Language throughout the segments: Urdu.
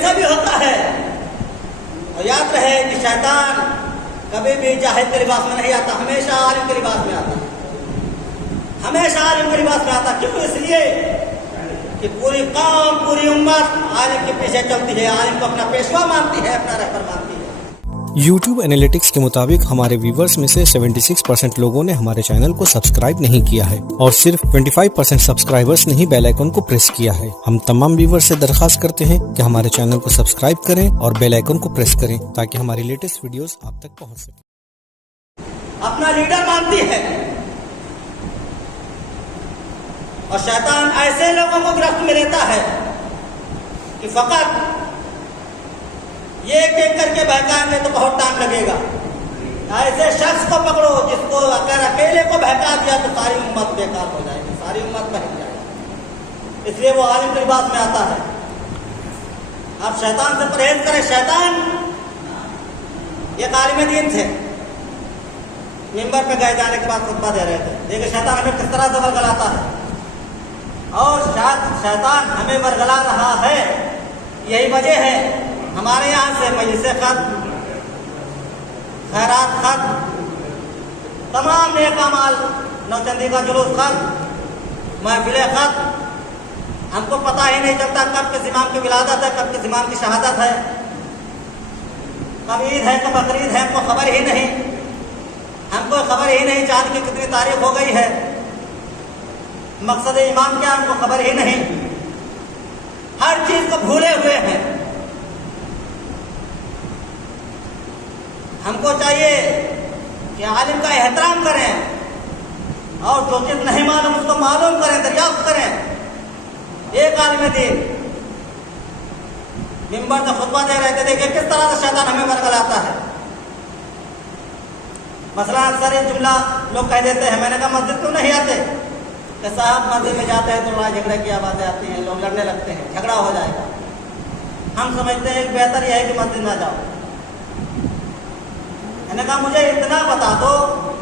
ایسا بھی ہوتا ہے، اور یاد رہے کہ شیطان کبھی بھی جاہل کے لباس میں نہیں آتا، ہمیشہ عالم کے لباس میں آتا، ہمیشہ عالم کے لباس میں آتا۔ کیوں؟ اس لیے کہ پوری قوم، پوری امت عالم کے پیچھے چلتی ہے، عالم کو اپنا پیشوا مانتی ہے، اپنا رہبر مانتی ہے۔ یوٹیوب انالیٹکس کے مطابق ہمارے ویورز میں سے 76% لوگوں نے ہمارے چینل کو سبسکرائب نہیں کیا ہے، اور صرف 25% سبسکرائبرز نے ہی بیل آئیکن کو پریس کیا ہے۔ ہم تمام ویورز سے درخواست کرتے ہیں کہ ہمارے چینل کو سبسکرائب کریں اور بیل آئیکن کو پریس کریں تاکہ ہماری لیٹسٹ ویڈیوز آپ تک پہنچ سکیں۔ اپنا لیڈر مانتی ہے، اور شیطان ایسے لوگوں کو گرفت میں لیتا ہے کہ فقط یہ ایک کر کے بہکائیں گے تو بہت ٹائم لگے گا۔ ایسے شخص کو پکڑو جس کو اگر اکیلے کو بہکا دیا تو ساری امت بیکار ہو جائے گی، ساری امت بہک جائے گی۔ اس لیے وہ عالم کے لباس میں آتا ہے۔ آپ شیطان سے پرہیز کریں۔ شیطان ایک عالم دین تھے، ممبر پہ گئے، جانے کے بعد خطبہ دے رہے تھے، دیکھیں شیطان ہمیں کس طرح سے ورگلاتا ہے، اور شیطان ہمیں ورگلا رہا ہے۔ یہی وجہ ہے ہمارے یہاں سے مجلس ختم، خیرات ختم، تمام نیک اعمال، نوچندی کا جلوس ختم، محفلیں ختم۔ ہم کو پتہ ہی نہیں چلتا کب کس امام کی ولادت ہے، کب کس امام کی شہادت ہے، کب عید ہے، کب بقرعید ہے، ہم کو خبر ہی نہیں، ہم کو خبر ہی نہیں چاند کی کتنی تاریخ ہو گئی ہے، مقصد امام کیا ہم کو خبر ہی نہیں، ہر چیز کو بھولے ہوئے ہیں۔ ہم کو چاہیے کہ عالم کا احترام کریں، اور جو چیز نہیں معلوم اس کو معلوم کریں، دریافت کریں۔ ایک عالم دین ممبر سے خطبہ دے رہے تھے، دیکھیں کس طرح سے شیطان ہمیں ورگلاتا ہے۔ مثلا اکثر یہ جملہ لوگ کہہ دیتے ہیں، میں نے کہا مسجد کیوں نہیں آتے؟ کہ صاحب مسجد میں جاتے ہیں تو لڑائی جھگڑے کی آوازیں آتی ہیں، لوگ لڑنے لگتے ہیں، جھگڑا ہو جائے گا۔ ہم سمجھتے ہیں کہ بہتر یہ ہے کہ مسجد نہ جاؤ۔ میں نے کہا مجھے اتنا بتا دو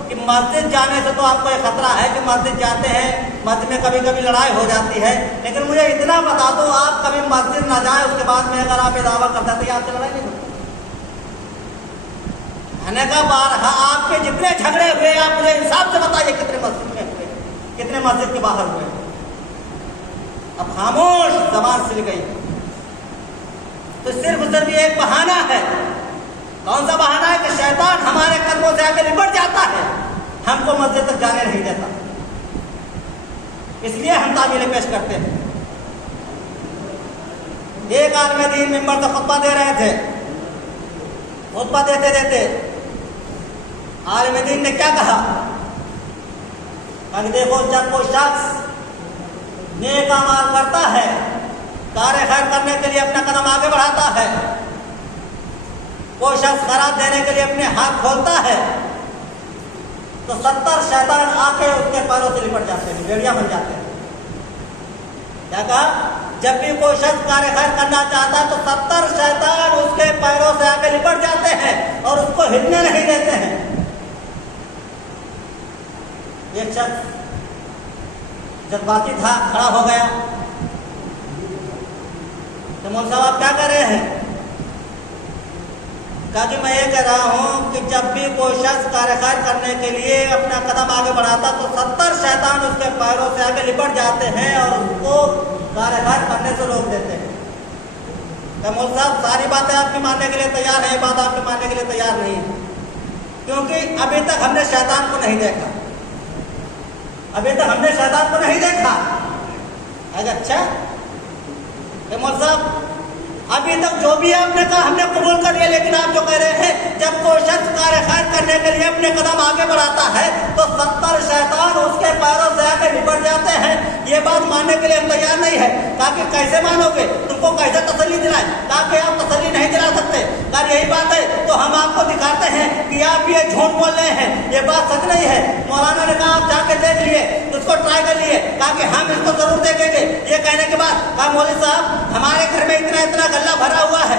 کہ مسجد جانے سے تو آپ کو یہ خطرہ ہے کہ مسجد جاتے ہیں، مسجد میں کبھی کبھی لڑائی ہو جاتی ہے، لیکن مجھے اتنا بتا دو آپ کبھی مسجد نہ جائیں، اس کے بعد میں اگر آپ یہ دعویٰ کرتا تو آپ سے لڑائی نہیں ہوتی۔ میں نے کہا بارہا آپ کے جتنے جھگڑے ہوئے آپ مجھے انصاف سے بتائیے کتنے مسجد میں ہوئے، کتنے مسجد کے باہر ہوئے۔ اب خاموش، زبان سل گئی۔ تو صرف یہ ایک بہانہ ہے۔ کون سا بہانہ ہے؟ کہ شیطان ہمارے قدموں سے آگے لپٹ جاتا ہے، ہم کو مسجد تک جانے نہیں دیتا، اس لیے ہم تعمیلیں پیش کرتے ہیں۔ ایک عالم دین ممبر سے خطبہ دے رہے تھے، خطبہ دیتے دیتے عالم دین نے کیا کہا کہ دیکھو جب کوئی شخص نیک اعمال کرتا ہے، کار خیر کرنے کے لیے اپنا قدم آگے بڑھاتا ہے، کوئی شخص خیرات دینے کے لیے اپنے ہاتھ کھولتا ہے، تو 70 شیطان آ کے اس کے پیروں سے لپٹ جاتے ہیں، بیڑیاں بن جاتے ہیں۔ کیا کہا؟ جب بھی کوئی شخص کار خیر کرنا چاہتا ہے تو 70 شیطان اس کے پیروں سے آ کے لپٹ جاتے ہیں اور اس کو ہلنے نہیں دیتے ہیں۔ ایک شخص جذباتی تھا، کھڑا ہو گیا کہ مول صاحب آپ کیا کر رہے ہیں؟ کہا کہ میں یہ کہہ رہا ہوں کہ جب بھی کوئی شخص کار خیر کرنے کے لیے اپنا قدم آگے بڑھاتا تو 70 شیطان اس کے پیروں سے آگے لپٹ جاتے ہیں اور اس کو کار خیر کرنے سے روک دیتے ہیں۔ کہ مول صاحب ساری باتیں آپ کی ماننے کے لیے تیار ہیں، یہ بات آپ کی ماننے کے لیے تیار نہیں ہے، کیونکہ ابھی تک ہم نے شیطان کو نہیں دیکھا، ابھی تک ہم نے شیطان کو نہیں دیکھا۔ اچھا کہ مول صاحب ابھی تک جو بھی آپ نے کہا ہم نے قبول کر لیا، لیکن آپ جو کہہ رہے ہیں جب کوئی شخص کار خیر کرنے کے لیے اپنے قدم آگے بڑھاتا ہے تو 70 شیطان اس کے پیروں سے آگے لپٹ جاتے ہیں، یہ بات ماننے کے لیے ہم تیار نہیں ہے۔ تاکہ کیسے مانو گے؟ تم کو کیسے تسلی دلائیں؟ تاکہ آپ تسلی نہیں دلا سکتے۔ اگر یہی بات ہے تو ہم آپ کو دکھاتے ہیں کہ آپ یہ جھوٹ بول رہے ہیں، یہ بات سچ نہیں ہے۔ مولانا نے کہا آپ جا کے دیکھ لیے، اس کو ٹرائی کر لیے، تاکہ ہم اس کو ضرور دیکھیں گے۔ یہ کہنے کے بعد کہا مولوی صاحب ہمارے گھر میں اتنا غلہ بھرا ہوا ہے